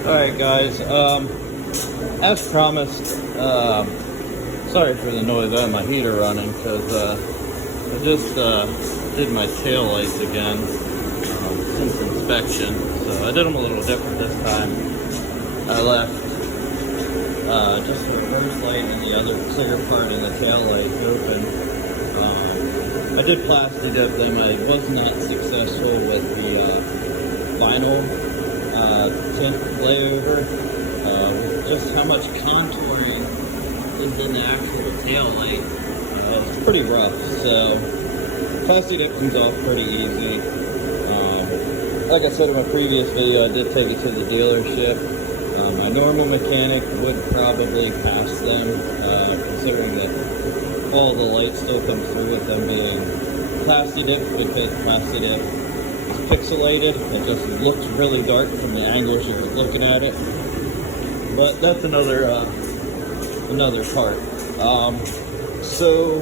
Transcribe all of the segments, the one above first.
Alright guys, as promised, sorry for the noise. I have my heater running because I just did my tail lights again since inspection. So I did them a little different this time. I left just the reverse light and the other clear part in the tail light open. I did plastic dip them. I was not successful with the vinyl tint layover. With just how much contouring is in the actual tail light, it's pretty rough. So plastic dip comes off pretty easy. Like I said in my previous video, I did take it to the dealership. My normal mechanic would probably pass them, considering that all the light still comes through with them being plastic dip, because plastic dip is pixelated. It just looks really dark from the angles you're looking at it. But that's another part. So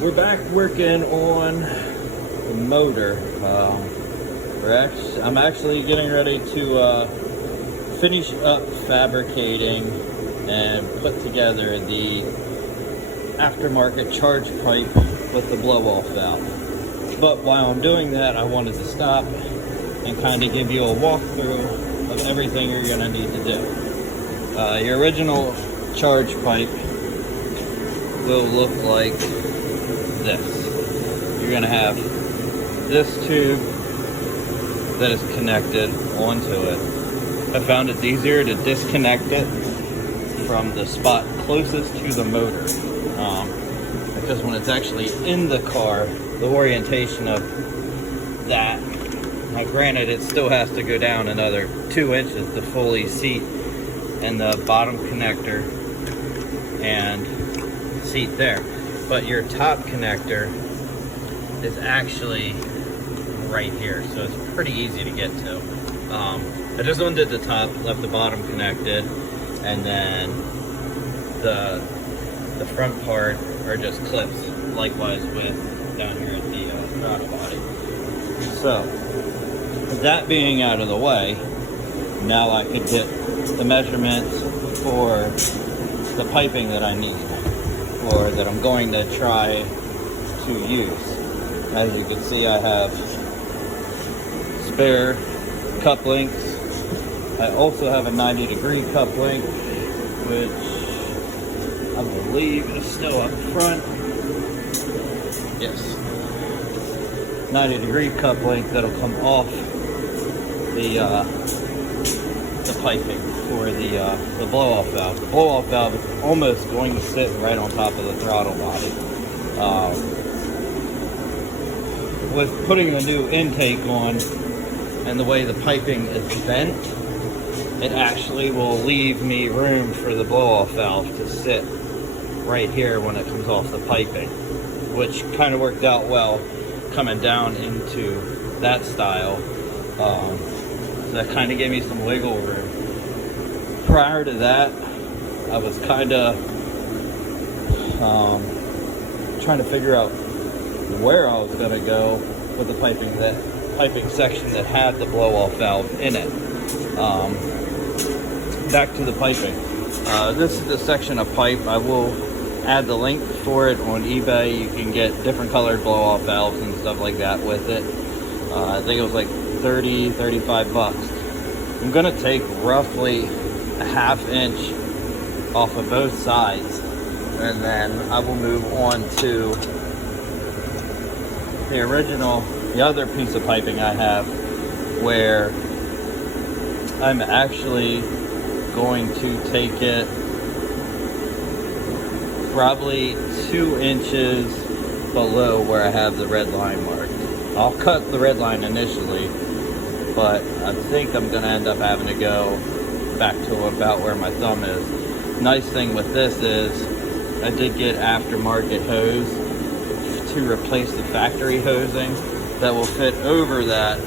we're back working on the motor. I'm actually getting ready to finish up fabricating and put together the aftermarket charge pipe with the blow-off valve. But while I'm doing that, I wanted to stop and kind of give you a walkthrough of everything you're going to need to do. Your original charge pipe will look like this. You're going to have this tube that is connected onto it. I found it's easier to disconnect it from the spot closest to the motor. Because when it's actually in the car, the orientation of that, now granted it still has to go down another 2 inches to fully seat in the bottom connector and seat there. But your top connector is actually right here, so it's pretty easy to get to. I just undid the top, left the bottom connected, and then the front part are just clips, likewise with down here at the throttle body. So, that being out of the way, now I could get the measurements for the piping that I need, or that I'm going to try to use. As you can see, I have spare cup links. I also have a 90-degree cup link, which I believe is still up front. Yes. 90-degree cup link that'll come off the piping for the blow-off valve. The blow-off valve is almost going to sit right on top of the throttle body. With putting the new intake on and the way the piping is bent, it actually will leave me room for the blow-off valve to sit right here when it comes off the piping, which kind of worked out well coming down into that style. So that kind of gave me some wiggle room. Prior to that, I was kind of trying to figure out where I was going to go with the piping section that had the blow-off valve in it. Back to the piping. This is the section of pipe. I will add the link for it on eBay. You can get different colored blow-off valves and stuff like that with it. I think it was like 30, 35 bucks. I'm gonna take roughly a ½ inch off of both sides, and then I will move on to the other piece of piping I have, where I'm actually going to take it probably 2 inches below where I have the red line marked. I'll cut the red line initially, but I think I'm going to end up having to go back to about where my thumb is. Nice thing with this is I did get aftermarket hose to replace the factory hosing that will fit over that,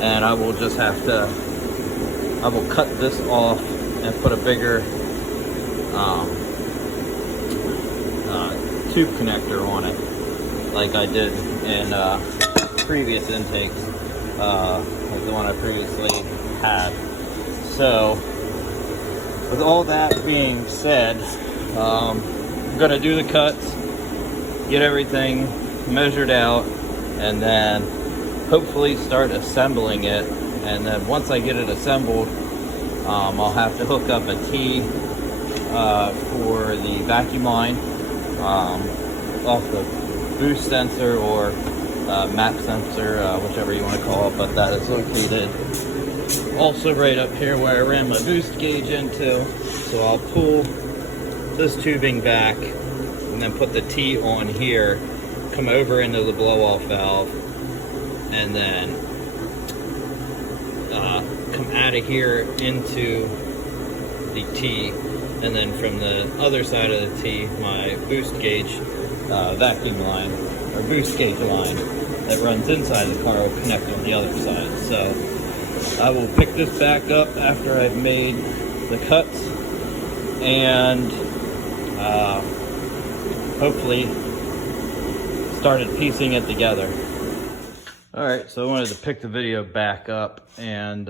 and I will just have to, I will cut this off and put a bigger tube connector on it, like I did in previous intakes, like the one I previously had. So with all that being said, I'm gonna do the cuts, get everything measured out, and then hopefully start assembling it. And then once I get it assembled, I'll have to hook up a T for the vacuum line off the boost sensor or map sensor, whichever you want to call it, but that is located also right up here where I ran my boost gauge into. So I'll pull this tubing back and then put the T on here, come over into the blow-off valve, and then come out of here into the T, and then from the other side of the T, my boost gauge vacuum line, or boost gauge line that runs inside the car will connect on the other side. So I will pick this back up after I've made the cuts and hopefully started piecing it together. Alright, so I wanted to pick the video back up and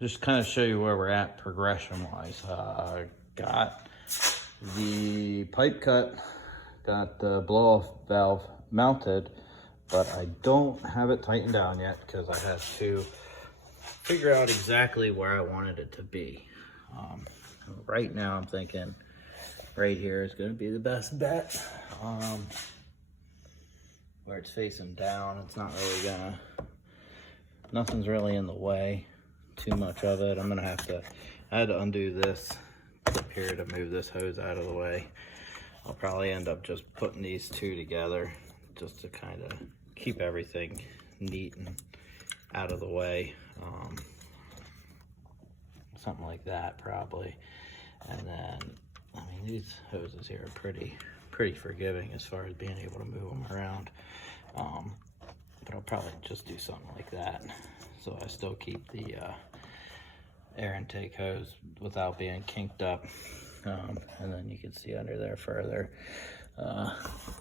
just kind of show you where we're at progression wise. Got the pipe cut, got the blow off valve mounted, but I don't have it tightened down yet because I have to figure out exactly where I wanted it to be. Right now I'm thinking right here is going to be the best bet. Where it's facing down, it's not really gonna, nothing's really in the way, too much of it. I'm gonna have to, I had to undo this clip here to move this hose out of the way. I'll probably end up just putting these two together just to kind of keep everything neat and out of the way. Something like that probably. And then, I mean, these hoses here are pretty forgiving as far as being able to move them around. But I'll probably just do something like that. So I still keep the air intake hose without being kinked up. And then you can see under there further. I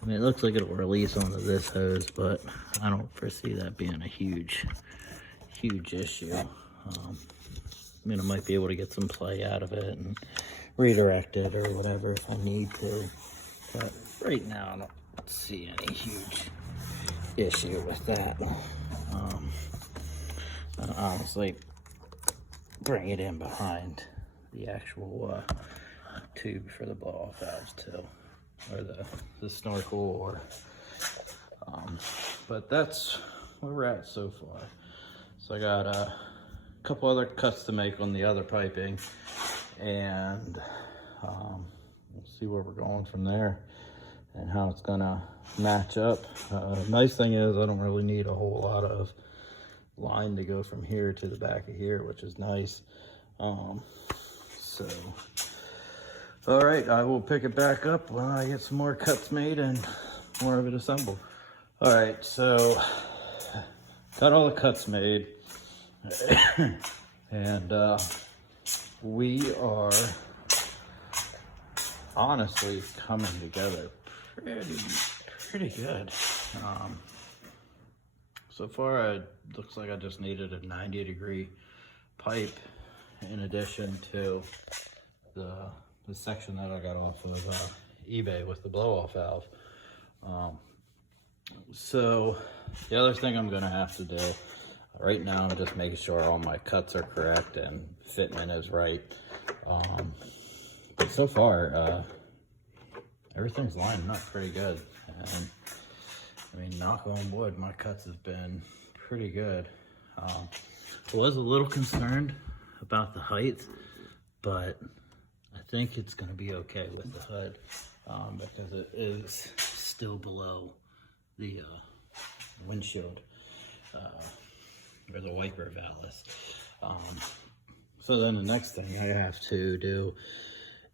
mean, it looks like it'll release onto this hose, but I don't foresee that being a huge issue. I mean, I might be able to get some play out of it and redirect it or whatever if I need to. But right now, I don't see any huge issue with that. I'll honestly bring it in behind the actual tube for the blow-off valves too, or the snorkel, or but that's where we're at so far. So I got a couple other cuts to make on the other piping, and we'll see where we're going from there and how it's gonna match up. Nice thing is I don't really need a whole lot of line to go from here to the back of here, which is nice. So all right, I will pick it back up when I get some more cuts made and more of it assembled. All right, so got all the cuts made and we are honestly coming together pretty good. So far it looks like I just needed a 90-degree pipe in addition to the section that I got off of eBay with the blow-off valve. So the other thing I'm gonna have to do right now, I'm just making sure all my cuts are correct and fitment is right. But so far, everything's lining up pretty good. And I mean, knock on wood, my cuts have been pretty good. I was a little concerned about the height, but I think it's gonna be okay with the hood because it is still below the windshield or the wiper ballast. So then the next thing I have to do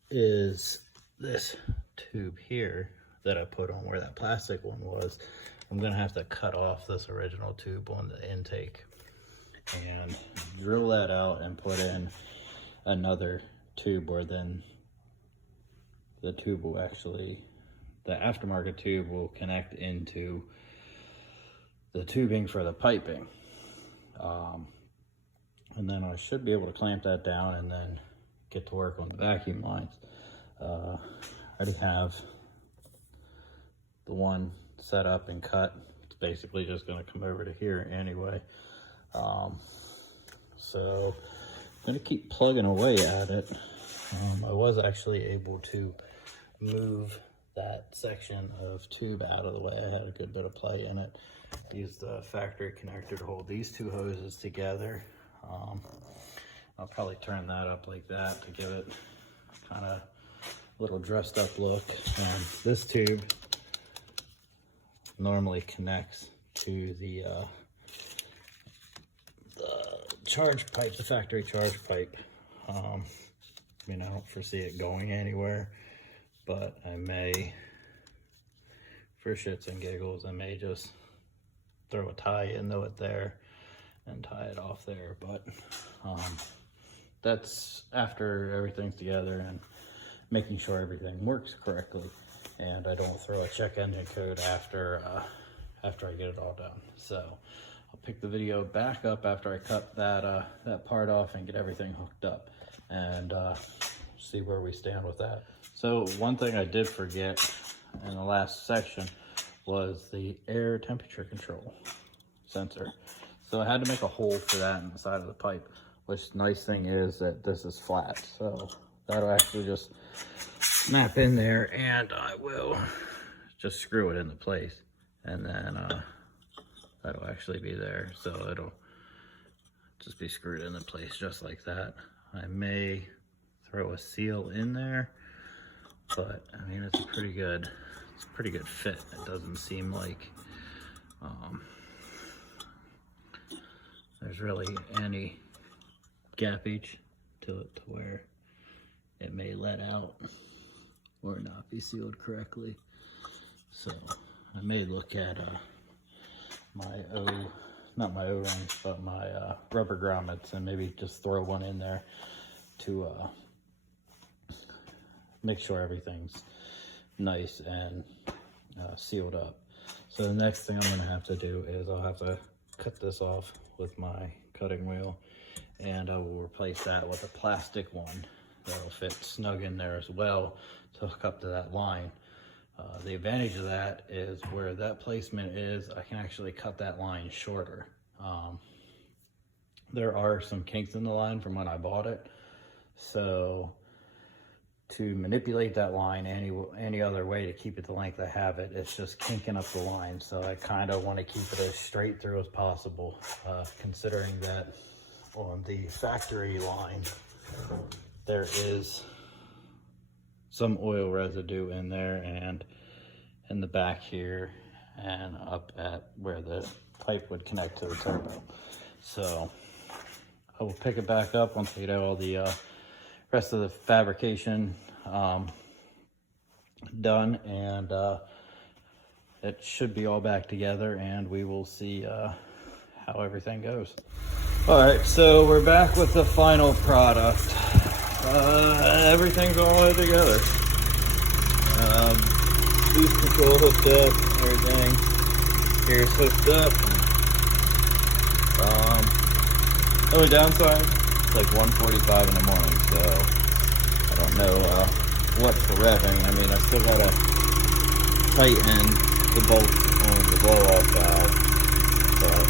is this tube here that I put on where that plastic one was. I'm gonna have to cut off this original tube on the intake and drill that out and put in another tube, where then the tube will actually, the aftermarket tube will connect into the tubing for the piping. And then I should be able to clamp that down and then get to work on the vacuum lines. I already have the one set up and cut. It's basically just going to come over to here anyway. So I'm going to keep plugging away at it. I was actually able to move that section of tube out of the way. I had a good bit of play in it. Used the factory connector to hold these two hoses together. I'll probably turn that up like that to give it kind of a little dressed up look. And this tube normally connects to the charge pipe, the factory charge pipe. I mean, I don't foresee it going anywhere, but I may, for shits and giggles, I may just throw a tie into it there and tie it off there. But that's after everything's together and making sure everything works correctly, and I don't throw a check engine code after I get it all done. So I'll pick the video back up after I cut that part off and get everything hooked up, and see where we stand with that. So one thing I did forget in the last section was the air temperature control sensor. So I had to make a hole for that in the side of the pipe, which nice thing is that this is flat. So that'll actually just snap in there, and I will just screw it into place, and then that'll actually be there. So it'll just be screwed into place just like that. I may throw a seal in there, but I mean, it's a pretty good fit. It doesn't seem like there's really any gappage to it to where it may let out or not be sealed correctly. So I may look at not my O-rings, but my rubber grommets, and maybe just throw one in there to make sure everything's nice and sealed up. So the next thing I'm gonna have to do is I'll have to cut this off with my cutting wheel, and I will replace that with a plastic one that'll fit snug in there as well to hook up to that line. The advantage of that is where that placement is, I can actually cut that line shorter. There are some kinks in the line from when I bought it, so to manipulate that line any other way to keep it the length I have it, it's just kinking up the line. So I kind of want to keep it as straight through as possible, considering that on the factory line there is some oil residue in there, and in the back here, and up at where the pipe would connect to the turbo. So I will pick it back up once I get all the rest of the fabrication done, and it should be all back together, and we will see how everything goes. All right, so we're back with the final product. Everything's all together. Boost control hooked up, everything here's hooked up. Only downside, it's like 1:45 in the morning, so I don't know what's the revving. I mean, I still gotta tighten the bolts on the blow-off valve, but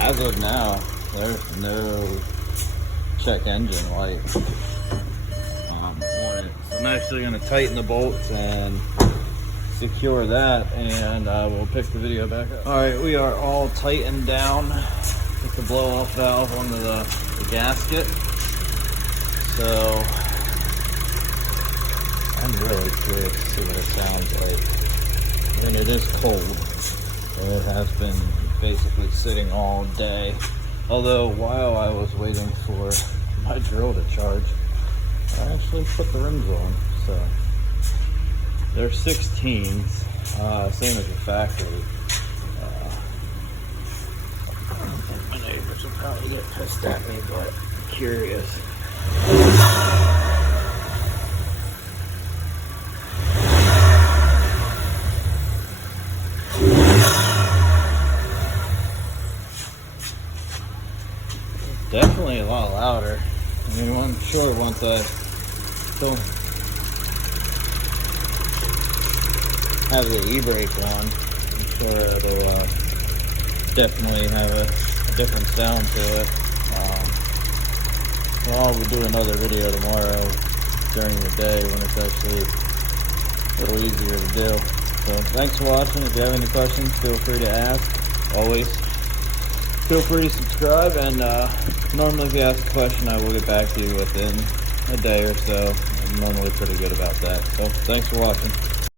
as of now, there's no check engine light on it. So I'm actually gonna tighten the bolts and secure that, and we'll pick the video back up. All right, we are all tightened down with the blow-off valve onto the gasket. So I'm really curious to see what it sounds like. And it is cold. It has been basically sitting all day. Although while I was waiting for my drill to charge, I actually put the rims on. So they're 16s, same as the factory. My neighbors will probably get pissed at me, but I'm curious. definitely a lot louder. I mean, I'm sure once I still have the e-brake on, I'm sure it'll definitely have a different sound to it. So I'll do another video tomorrow during the day when it's actually a little easier to do. So thanks for watching. If you have any questions, feel free to ask. Always feel free to subscribe, and normally if you ask a question, I will get back to you within a day or so. I'm normally pretty good about that. So thanks for watching.